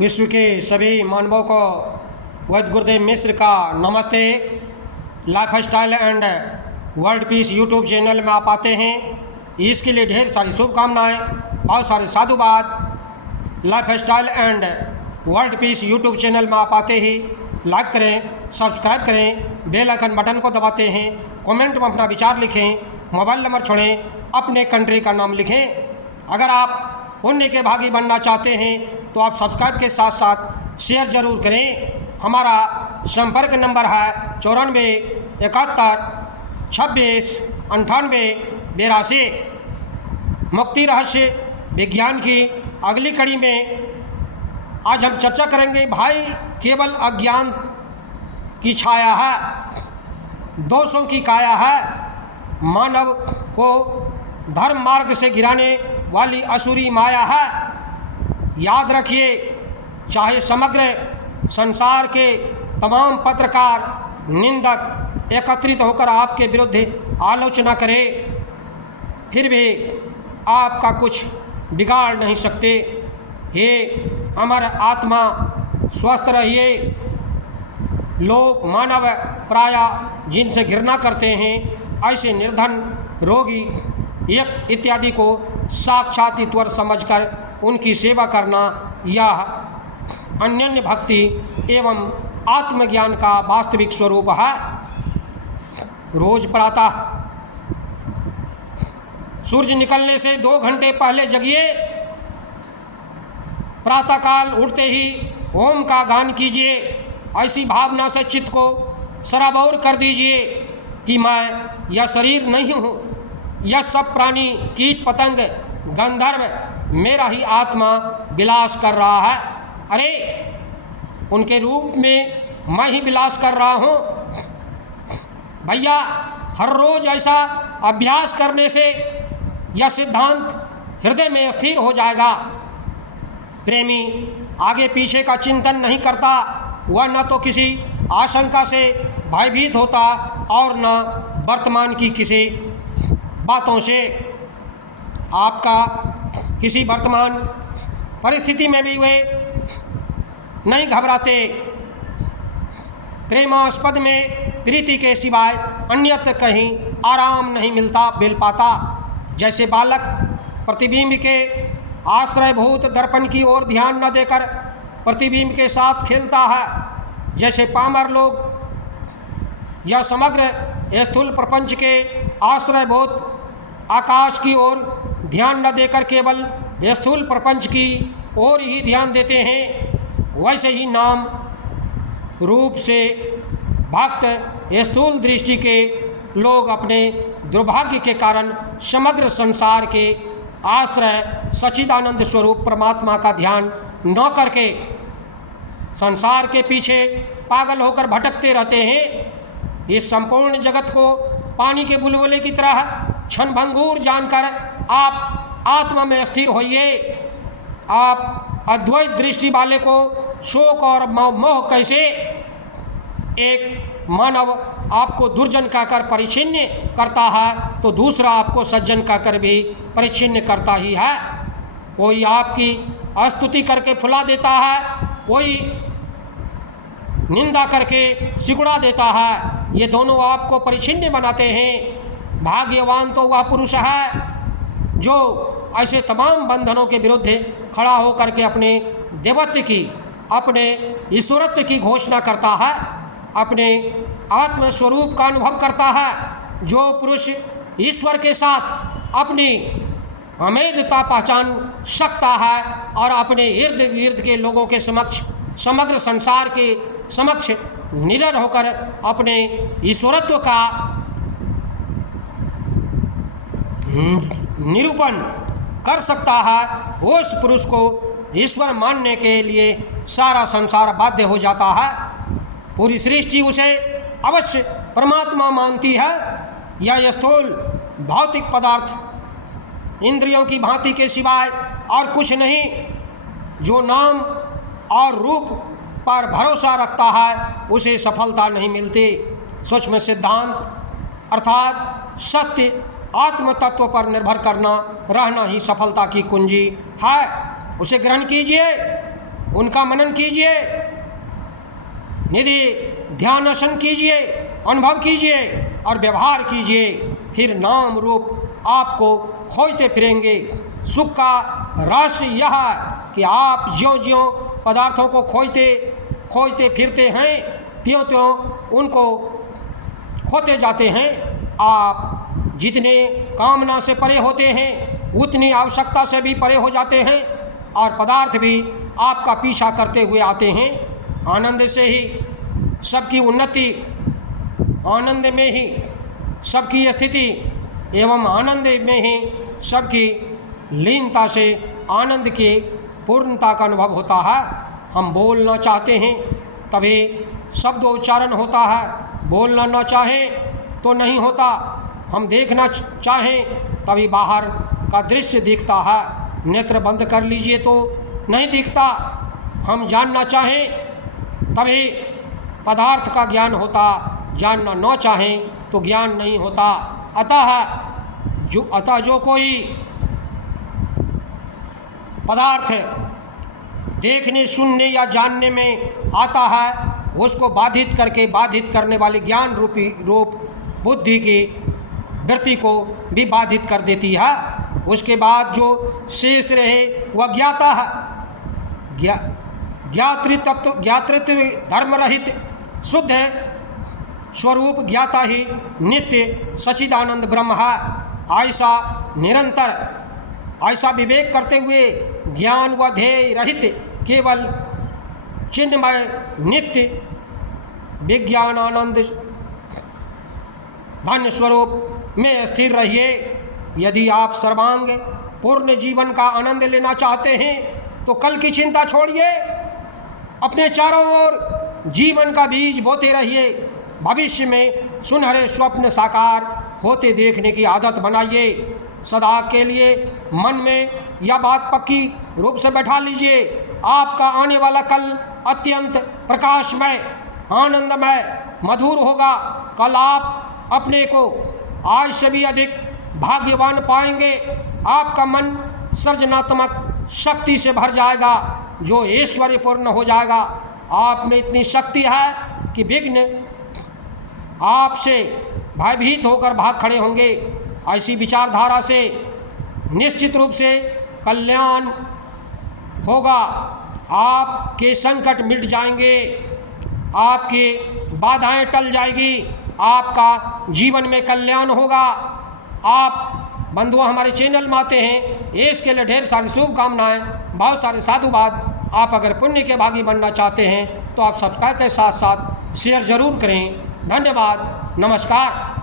विश्व के सभी मानवों को वैद्य गुरुदेव मिश्र का नमस्ते। Life style and world peace YouTube channel में आप आते हैं, इसके लिए ढेर सारी शुभकामनाएं, बहुत सारे साधुवाद। Life style and world peace YouTube channel में आप आते ही लाइक करें, सब्सक्राइब करें, बेल आइकन बटन को दबाते हैं, कमेंट में अपना विचार लिखें, मोबाइल नंबर छोड़ें, अपने कंट्री का नाम लिखें। अगर आप पुण्य के भागी बनना चाहते हैं तो आप सब्सक्राइब के साथ साथ शेयर ज़रूर करें। हमारा संपर्क नंबर है 94 71 26 98 82। मुक्ति रहस्य विज्ञान की अगली कड़ी में आज हम चर्चा करेंगे। भाई केवल अज्ञान की छाया है, दोषों की काया है, मानव को धर्म मार्ग से गिराने वाली असुरी माया है। याद रखिए, चाहे समग्र संसार के तमाम पत्रकार निंदक एकत्रित होकर आपके विरुद्ध आलोचना करें, फिर भी आपका कुछ बिगाड़ नहीं सकते। हे अमर आत्मा, स्वस्थ रहिए। लोग मानव प्रायः जिनसे घृणा करते हैं, ऐसे निर्धन, रोगी इत्यादि को साक्षात ईश्वर समझकर उनकी सेवा करना, यह अनन्य भक्ति एवं आत्मज्ञान का वास्तविक स्वरूप है। रोज प्रातः सूर्य निकलने से 2 घंटे पहले जगिए। प्रातःकाल उठते ही ओम का गान कीजिए। ऐसी भावना से चित्त को सराबोर कर दीजिए कि मैं यह शरीर नहीं हूँ, यह सब प्राणी, कीट पतंग, गंधर्व मेरा ही आत्मा विलास कर रहा है। अरे उनके रूप में मैं ही विलास कर रहा हूँ। भैया, हर रोज ऐसा अभ्यास करने से यह सिद्धांत हृदय में स्थिर हो जाएगा। प्रेमी आगे पीछे का चिंतन नहीं करता, वह न तो किसी आशंका से भयभीत होता और न वर्तमान की किसी बातों से। आपका किसी वर्तमान परिस्थिति में भी वे नहीं घबराते। प्रेमास्पद में प्रीति के सिवाय अन्यत्र कहीं आराम नहीं मिल पाता। जैसे बालक प्रतिबिंब के आश्रयभूत दर्पण की ओर ध्यान न देकर प्रतिबिंब के साथ खेलता है, जैसे पामर लोग यह समग्र स्थूल प्रपंच के आश्रयभूत आकाश की ओर ध्यान न देकर केवल स्थूल प्रपंच की ओर ही ध्यान देते हैं, वैसे ही नाम रूप से भक्त स्थूल दृष्टि के लोग अपने दुर्भाग्य के कारण समग्र संसार के आश्रय सच्चिदानंद स्वरूप परमात्मा का ध्यान न करके संसार के पीछे पागल होकर भटकते रहते हैं। इस संपूर्ण जगत को पानी के बुलबुले की तरह क्षणभंगुर जानकर आप आत्मा में स्थिर होइए। आप अद्वैत दृष्टि वाले को शोक और मोह कैसे एक मानव आपको दुर्जन कहकर परिच्छिन्न करता है, तो दूसरा आपको सज्जन कहकर भी परिच्छिन्न करता ही है। कोई आपकी स्तुति करके फुला देता है, कोई निंदा करके सिकुड़ा देता है। ये दोनों आपको परिच्छिन्न बनाते हैं। भाग्यवान तो वह पुरुष है जो ऐसे तमाम बंधनों के विरुद्ध खड़ा होकर के अपने देवत्व की, अपने ईश्वरत्व की घोषणा करता है, अपने आत्मस्वरूप का अनुभव करता है। जो पुरुष ईश्वर के साथ अपनी अमेधता पहचान सकता है और अपने इर्द गिर्द के लोगों के समक्ष, समग्र संसार के समक्ष निडर होकर अपने ईश्वरत्व का निरूपण कर सकता है, उस पुरुष को ईश्वर मानने के लिए सारा संसार बाध्य हो जाता है। पूरी सृष्टि उसे अवश्य परमात्मा मानती है। यह स्थूल भौतिक पदार्थ इंद्रियों की भांति के सिवाय और कुछ नहीं। जो नाम और रूप पर भरोसा रखता है, उसे सफलता नहीं मिलती। सूक्ष्म सिद्धांत अर्थात सत्य आत्म तत्व पर निर्भर करना रहना ही सफलता की कुंजी है। उसे ग्रहण कीजिए। उनका मनन कीजिए, निधि ध्यानासन कीजिए, अनुभव कीजिए और व्यवहार कीजिए। फिर नाम रूप आपको खोजते फिरेंगे। सुख का रहस्य यह है कि आप ज्यों ज्यों पदार्थों को खोजते फिरते हैं, त्यों त्यों उनको खोते जाते हैं। आप जितने कामना से परे होते हैं, उतनी आवश्यकता से भी परे हो जाते हैं और पदार्थ भी आपका पीछा करते हुए आते हैं। आनंद से ही सबकी उन्नति, आनंद में ही सबकी स्थिति एवं आनंद में ही सबकी लीनता से आनंद की पूर्णता का अनुभव होता है। हम बोलना चाहते हैं तभी शब्दोच्चारण होता है, बोलना न चाहें तो नहीं होता। हम देखना चाहें तभी बाहर का दृश्य दिखता है, नेत्र बंद कर लीजिए तो नहीं दिखता। हम जानना चाहें तभी पदार्थ का ज्ञान होता, जानना न चाहें तो ज्ञान नहीं होता। अतः जो कोई पदार्थ देखने, सुनने या जानने में आता है, उसको बाधित करने वाले ज्ञान रूप बुद्धि की वृत्ति को भी बाधित कर देती है। उसके बाद जो शेष रहे वह ज्ञाता है, ज्ञातृत्व धर्म रहित शुद्ध स्वरूप ज्ञाता ही नित्य सच्चिदानंद ब्रह्म है। ऐसा निरंतर, ऐसा विवेक करते हुए ज्ञान व ध्येय रहित केवल चिन्मय नित्य विज्ञानानंद धन्य स्वरूप में स्थिर रहिए। यदि आप सर्वांग पूर्ण जीवन का आनंद लेना चाहते हैं तो कल की चिंता छोड़िए, अपने चारों ओर जीवन का बीज बोते रहिए। भविष्य में सुनहरे स्वप्न साकार होते देखने की आदत बनाइए। सदा के लिए मन में यह बात पक्की रूप से बैठा लीजिए, आपका आने वाला कल अत्यंत प्रकाशमय, आनंदमय, मधुर होगा। कल आप अपने को आज से भी अधिक भाग्यवान पाएंगे। आपका मन सृजनात्मक शक्ति से भर जाएगा, जो ऐश्वर्यपूर्ण हो जाएगा। आप में इतनी शक्ति है कि विघ्न आपसे भयभीत होकर भाग खड़े होंगे। ऐसी विचारधारा से निश्चित रूप से कल्याण होगा। आपके संकट मिट जाएंगे, आपकी बाधाएं टल जाएगी, आपका जीवन में कल्याण होगा। आप बंधुओं हमारे चैनल में आते हैं, इसके लिए ढेर सारी शुभकामनाएं, बहुत सारे साधुवाद। आप अगर पुण्य के भागी बनना चाहते हैं तो आप सब्सक्राइब के साथ साथ शेयर जरूर करें। धन्यवाद, नमस्कार।